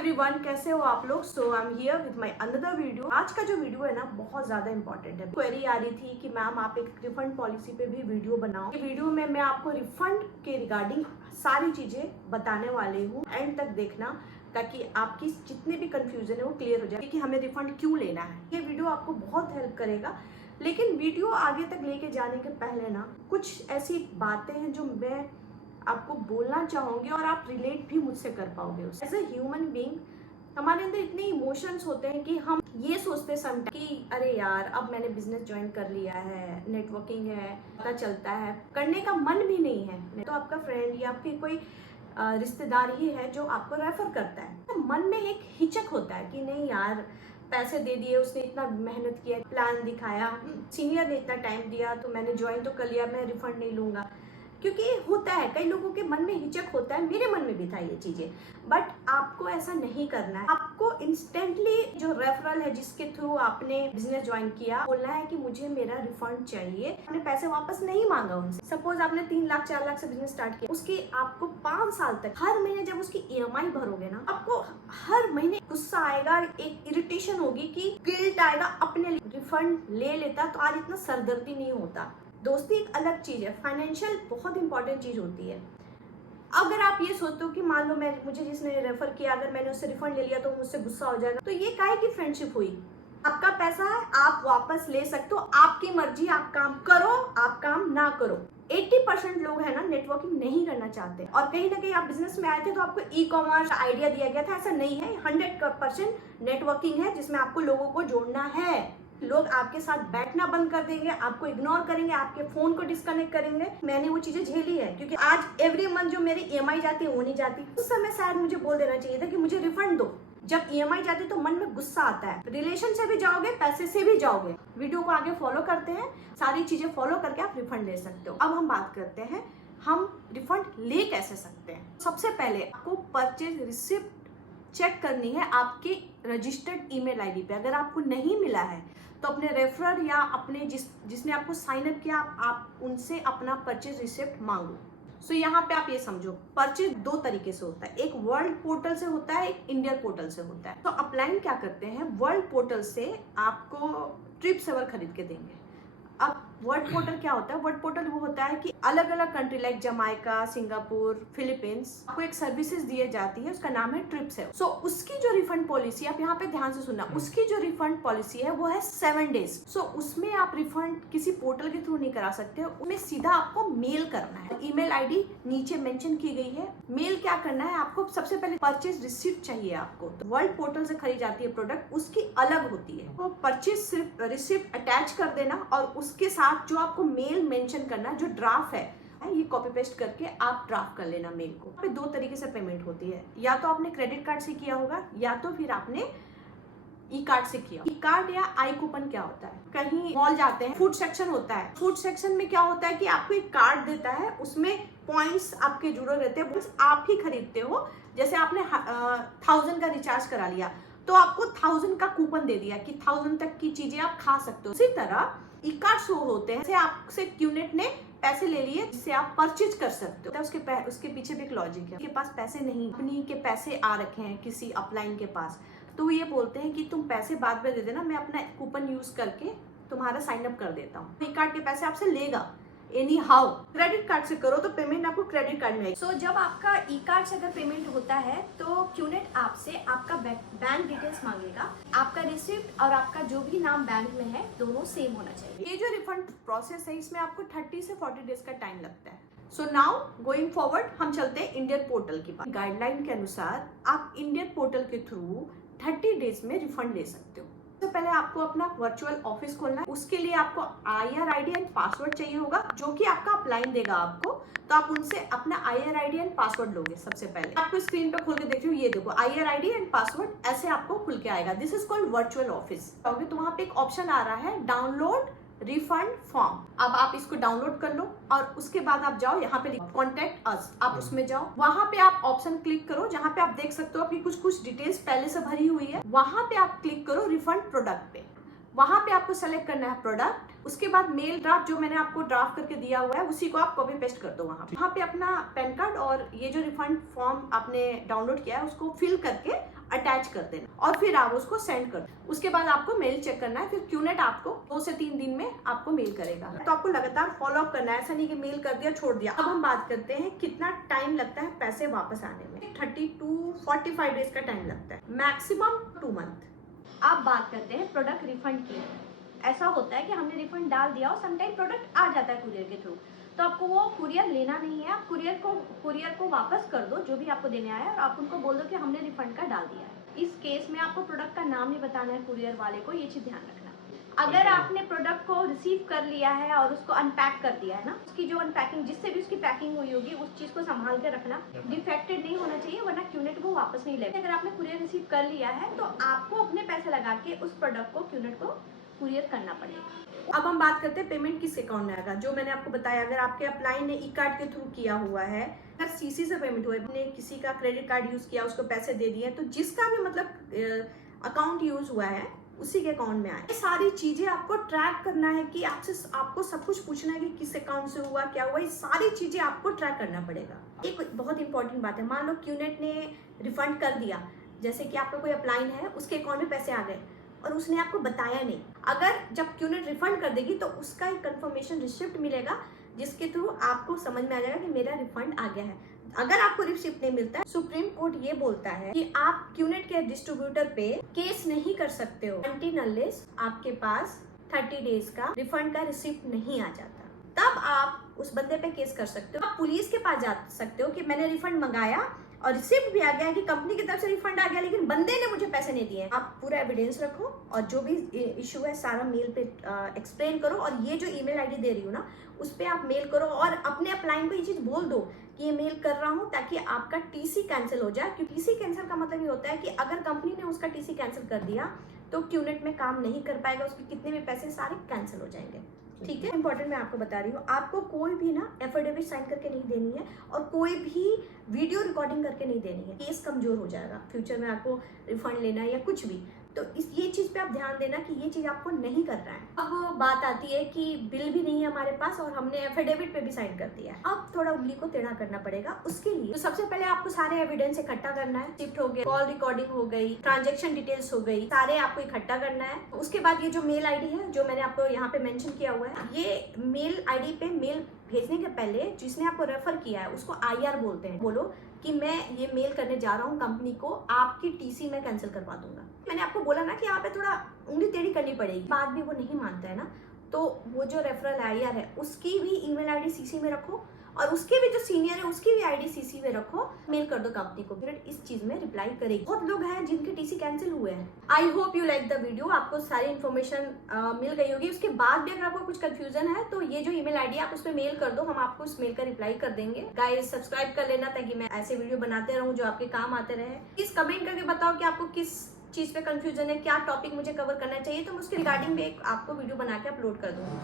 Everyone, कैसे हो आप लोग। So I am here with my another video. आज का जो वीडियो है ना बहुत ज़्यादा इंपॉर्टेंट है। क्वेरी आ रही थी कि मैम आप एक रिफंड पॉलिसी पे भी वीडियो बनाओ। ये वीडियो में मैं आपको रिफंड के रिगार्डिंग सारी चीज़ें बताने वाली हूँ। एंड तक देखना ताकि आपकी जितने भी कंफ्यूजन है वो क्लियर हो जाए कि हमें रिफंड क्यों लेना है। ये वीडियो आपको बहुत हेल्प करेगा। लेकिन वीडियो आगे तक लेके जाने के पहले ना कुछ ऐसी बातें हैं जो मैं आपको बोलना चाहूँगी और आप रिलेट भी मुझसे कर पाओगे उससे। एज ए ह्यूमन बीइंग हमारे अंदर इतने इमोशंस होते हैं कि हम ये सोचते समटाइम कि अरे यार अब मैंने बिजनेस ज्वाइन कर लिया है, नेटवर्किंग है, पता चलता है, करने का मन भी नहीं है। तो आपका फ्रेंड या फिर कोई रिश्तेदार ही है जो आपको रेफर करता है, तो मन में एक हिचक होता है कि नहीं यार पैसे दे दिए, उसने इतना मेहनत किया, प्लान दिखाया, सीनियर ने इतना टाइम दिया तो मैंने ज्वाइन तो कर लिया, मैं रिफंड नहीं लूँगा। क्योंकि होता है, कई लोगों के मन में हिचक होता है, मेरे मन में भी था ये चीज़ें। बट आपको ऐसा नहीं करना है। आपको इंस्टेंटली जो रेफरल है जिसके थ्रू आपने बिजनेस ज्वाइन किया, बोलना है कि मुझे मेरा रिफंड चाहिए। आपने पैसे वापस नहीं मांगा उनसे। सपोज आपने 3 लाख 4 लाख से बिजनेस स्टार्ट किया, उसकी आपको 5 साल तक हर महीने जब उसकी EMI भरोगे ना, आपको हर महीने गुस्सा आएगा, एक इरिटेशन होगी कि गिल्ट आएगा, अपने रिफंड ले लेता तो आज इतना सरदर्दी नहीं होता। दोस्ती एक अलग चीज़ है, फाइनेंशियल बहुत इंपॉर्टेंट चीज़ होती है। अगर आप ये सोचते हो कि मान लो मुझे जिसने रेफर किया, अगर मैंने उससे रिफंड ले लिया तो मुझसे गुस्सा हो जाएगा, तो ये काहे की फ्रेंडशिप हुई। आपका पैसा है, आप वापस ले सकते हो, आपकी मर्जी, आप काम करो, आप काम ना करो। 80% लोग है ना नेटवर्किंग नहीं करना चाहते, और कहीं ना कहीं आप बिजनेस में आए थे तो आपको E-कॉमर्स आइडिया दिया गया था। ऐसा नहीं है, 100% नेटवर्किंग है जिसमें आपको लोगों को जोड़ना है। लोग आपके साथ बैठना बंद कर देंगे, आपको इग्नोर करेंगे, आपके फोन को डिस्कनेक्ट करेंगे। मैंने वो चीजें झेली है, क्योंकि आज एवरी मंथ जो मेरी EMI जाती है वो नहीं जाती। उस समय शायद मुझे बोल देना चाहिए था कि मुझे रिफंड दो। जब EMI जाती तो मन में गुस्सा आता है। रिलेशन से भी जाओगे, पैसे से भी जाओगे। वीडियो को आगे फॉलो करते हैं, सारी चीजें फॉलो करके आप रिफंड ले सकते हो। अब हम बात करते हैं हम रिफंड ले कैसे सकते हैं। सबसे पहले आपको परचेज रिसिप्ट चेक करनी है आपके रजिस्टर्ड ईमेल आईडी पे। अगर आपको नहीं मिला है तो अपने रेफरर या अपने जिसने आपको साइन अप किया, आप उनसे अपना परचेज रिसिप्ट मांगो। सो यहाँ पे आप ये समझो, परचेज 2 तरीके से होता है। एक वर्ल्ड पोर्टल से होता है, एक इंडियन पोर्टल से होता है। तो अपलाइन क्या करते हैं, वर्ल्ड पोर्टल से आपको ट्रिप सेवर खरीद के देंगे। अब वर्ल्ड पोर्टल क्या होता है, वर्ल्ड पोर्टल वो होता है कि अलग अलग country like Jamaica, Singapore, Philippines, आपको एक सर्विसेज दी जाती है, उसका नाम है ट्रिप सेवर। सो उसकी जो रिफंड पॉलिसी, आप यहाँ पे ध्यान से सुनना, उसकी जो रिफंड पॉलिसी है वो है 7 डेज। सो उसमें आप रिफंड किसी पोर्टल के थ्रू नहीं करा सकते, उसमें सीधा आपको मेल करना है। ईमेल आईडी नीचे मेंशन की गई है। मेल क्या करना है आपको, सबसे पहले परचेज रिसिप्ट चाहिए आपको। तो वर्ल्ड पोर्टल से खरीदी जाती है प्रोडक्ट, उसकी अलग होती है। वो परचेज रिसिप्ट अटैच कर देना, और उसके साथ जो आपको मेल मेंशन करना, जो ड्राफ्ट है ये कॉपी पेस्ट करके आप ड्राफ्ट कर लेना मेल को। पे 2 तरीके से पेमेंट होती है, या तो आपने क्रेडिट कार्ड से किया होगा, या तो फिर आपने E-कार्ड से किया। E-कार्ड या I-कूपन क्या होता है, कहीं मॉल जाते हैं, फूड सेक्शन होता है। फूड सेक्शन में क्या होता है कि आपको एक कार्ड देता है, उसमें पॉइंट्स आपके जुड़े रहते हैं, बस आप ही खरीदते हो। जैसे आपने 1000 का रिचार्ज करा लिया तो आपको 1000 का कूपन दे दिया कि 1000 तक की चीजें आप खा सकते हो। इसी तरह E-कार्ड शो होते हैं, आपसे क्यूनेट ने पैसे ले लिए जिससे आप परचेज कर सकते हो। उसके पीछे भी एक लॉजिक है। उनके पास पैसे नहीं, कंपनी के पैसे आ रखे हैं किसी अपलाइन के पास, तो ये बोलते हैं कि तुम पैसे बाद में दे देना, मैं अपना कूपन यूज करके तुम्हारा साइन अप कर देता हूँ। E-कार्ड के पैसे आपसे लेगा एनी हाउ। क्रेडिट कार्ड से करो तो पेमेंट आपको क्रेडिट कार्ड में आएगी। सो जब आपका E-कार्ड से अगर पेमेंट होता है तो क्यूनेट आपसे आपका बैंक डिटेल्स मांगेगा। आपका रिसिप्ट और आपका जो भी नाम बैंक में है दोनों सेम होना चाहिए। ये जो रिफंड प्रोसेस है इसमें आपको 30 से 40 डेज का टाइम लगता है। सो नाउ गोइंग फॉरवर्ड हम चलते हैं इंडियन पोर्टल की बात। गाइडलाइन के अनुसार आप इंडियन पोर्टल के थ्रू 30 डेज में रिफंड ले सकते हो। सबसे पहले आपको अपना वर्चुअल ऑफिस खोलना है। उसके लिए आपको IR ID एंड पासवर्ड चाहिए होगा, जो कि आपका अपलाइन देगा आपको। तो आप उनसे अपना IR ID एंड पासवर्ड लोगे। सबसे पहले आपको स्क्रीन पे खोल के देख रही हूँ, ये देखो IR ID एंड पासवर्ड ऐसे आपको खुल के आएगा। This is called virtual office. तो वहाँ पे एक ऑप्शन आ रहा है डाउनलोड रिफंड फॉर्म। अब आप इसको डाउनलोड कर लो और उसके बाद आप जाओ, यहाँ पे कॉन्टेक्ट अस, आप उसमें जाओ। वहां पे आप ऑप्शन क्लिक करो जहाँ पे आप देख सकते हो आपकी कुछ डिटेल्स पहले से भरी हुई है। वहां पे आप क्लिक करो रिफंड प्रोडक्ट पे। वहां पे आपको सेलेक्ट करना है प्रोडक्ट। उसके बाद मेल ड्राफ्ट जो मैंने आपको ड्राफ्ट करके दिया हुआ है उसी को आप कॉपी पेस्ट कर दो। वहां पे अपना पैन कार्ड और ये जो रिफंड फॉर्म आपने डाउनलोड किया है उसको फिल करके अटैच कर देना और फिर आप उसको सेंड कर दो। उसके बाद आपको मेल चेक करना है, फिर क्यूनेट आपको 2 से 3 दिन में आपको मेल करेगा। तो आपको लगातार फॉलो अप करना है, ऐसा नहीं कि मेल कर दिया छोड़ दिया। अब हम बात करते हैं कितना टाइम लगता है पैसे वापस आने में। 30 to 45 डेज का टाइम लगता है, मैक्सिमम 2 मंथ। आप बात करते हैं प्रोडक्ट रिफंड की। ऐसा होता है कि हमने रिफंड डाल दिया और समटाइम प्रोडक्ट आ जाता है कुरियर के थ्रू, तो आपको वो कुरियर लेना नहीं है। आप कुरियर को वापस कर दो जो भी आपको देने आया है, और आप उनको बोल दो कि हमने रिफंड का डाल दिया है। इस केस में आपको प्रोडक्ट का नाम नहीं बताना है कुरियर वाले को, ये चीज़ ध्यान रखना। अगर आपने प्रोडक्ट को रिसीव कर लिया है और उसको अनपैक कर दिया है ना, उसकी जो अनपैकिंग जिससे भी उसकी पैकिंग हुई होगी उस चीज़ को संभाल के रखना। डिफेक्टेड नहीं होना चाहिए, वरना क्यूनेट को वापस नहीं लेगा। अगर आपने कुरियर रिसीव कर लिया है तो आपको अपने पैसे लगा के उस प्रोडक्ट को क्यूनेट को कुरियर करना पड़ेगा। अब हम बात करते हैं पेमेंट किस अकाउंट में आएगा। जो मैंने आपको बताया, अगर आपके अपलाइन ने ई कार्ड के थ्रू किया हुआ है, अगर सीसी से पेमेंट हुआ है, आपने किसी का क्रेडिट कार्ड यूज किया उसको पैसे दे दिए, तो जिसका भी मतलब अकाउंट यूज हुआ है उसी के अकाउंट में आए। ये सारी चीजें आपको ट्रैक करना है कि आपको सब कुछ पूछना है कि किस अकाउंट से हुआ, क्या हुआ, ये सारी चीजें आपको ट्रैक करना पड़ेगा। एक बहुत इंपॉर्टेंट बात है, मान लो क्यूनेट ने रिफंड कर दिया, जैसे कि आपका कोई अपलाइन है उसके अकाउंट में पैसे आ गए और उसने आपको बताया नहीं। अगर जब क्यूनेट रिफंड कर देगी तो उसका एक कंफर्मेशन रिसिप्ट मिलेगा जिसके थ्रू आपको समझ में आ जाएगा कि मेरा रिफंड आ गया है। अगर आपको रिसिप्ट नहीं मिलता है, सुप्रीम कोर्ट ये बोलता है कि आप क्यूनेट के डिस्ट्रीब्यूटर पे केस नहीं कर सकते हो अनटिल अनलेस आपके पास 30 डेज का रिफंड का रिसिप्ट नहीं आ जाता, तब आप उस बंदे पे केस कर सकते हो। आप पुलिस के पास जा सकते हो कि मैंने रिफंड मंगाया और रिसिप्ट भी आ गया कि कंपनी की तरफ से रिफंड आ गया, लेकिन बंदे ने मुझे पैसे नहीं दिए। आप पूरा एविडेंस रखो और जो भी इशू है सारा मेल पे एक्सप्लेन करो, और ये जो ईमेल आईडी दे रही हूँ ना उस पर आप मेल करो और अपने अपलाइन को ये चीज़ बोल दो कि ये मेल कर रहा हूँ ताकि आपका टीसी कैंसिल हो जाए। क्योंकि टीसी कैंसिल का मतलब ये होता है कि अगर कंपनी ने उसका टीसी कैंसिल कर दिया तो क्यूनेट में काम नहीं कर पाएगा, उसके कितने भी पैसे सारे कैंसिल हो जाएंगे। ठीक है, इंपॉर्टेंट मैं आपको बता रही हूँ, आपको कोई भी ना एफिडेविट साइन करके नहीं देनी है और कोई भी वीडियो रिकॉर्डिंग करके नहीं देनी है। केस कमजोर हो जाएगा फ्यूचर में, आपको रिफंड लेना है या कुछ भी, तो ये चीज़ पे आप ध्यान देना कि ये चीज़ आपको नहीं करना है। अब बात आती है कि बिल भी नहीं है हमारे पास और हमने एफिडेविट पे भी साइन कर दिया है। अब थोड़ा उंगली को टेढ़ा करना पड़ेगा। उसके लिए तो सबसे पहले आपको सारे एविडेंस इकट्ठा करना है। शिफ्ट हो गए, कॉल रिकॉर्डिंग हो गई, ट्रांजेक्शन डिटेल्स हो गई, सारे आपको इकट्ठा करना है। उसके बाद ये जो मेल आईडी है जो मैंने आपको यहाँ पे मेंशन किया हुआ है, ये मेल आईडी पे मेल भेजने के पहले जिसने आपको रेफर किया है उसको IR बोलते हैं। बोलो कि मैं ये मेल करने जा रहा हूँ कंपनी को, आपकी टीसी मैं कैंसिल करवा दूंगा। मैंने आपको बोला ना कि यहाँ पे थोड़ा उंगली टेढ़ी करनी पड़ेगी। बात भी वो नहीं मानता है ना, तो वो जो रेफरल IR है उसकी भी ईमेल आईडी सीसी में रखो और उसके भी जो सीनियर है उसकी भी आईडी सीसी में रखो, मेल कर दो कंपनी को, फिर इस चीज में रिप्लाई करेगी। बहुत लोग हैं जिनके टीसी कैंसिल हुए हैं। I hope you like the video, आपको सारी इन्फॉर्मेशन मिल गई होगी। उसके बाद भी अगर आपको कुछ कंफ्यूजन है तो ये जो ईमेल आईडी आप उस पर मेल कर दो, हम आपको उस मेल का रिप्लाई कर देंगे। गाइस सब्सक्राइब कर लेना ताकि मैं ऐसे वीडियो बनाते रहूं जो आपके काम आते रहे। प्लीज कमेंट करके बताओ कि आपको किस चीज पे कंफ्यूजन है, क्या टॉपिक मुझे कवर करना चाहिए, तो मैं उसके रिगार्डिंग भी आपको वीडियो बना के अपलोड कर दूंगी।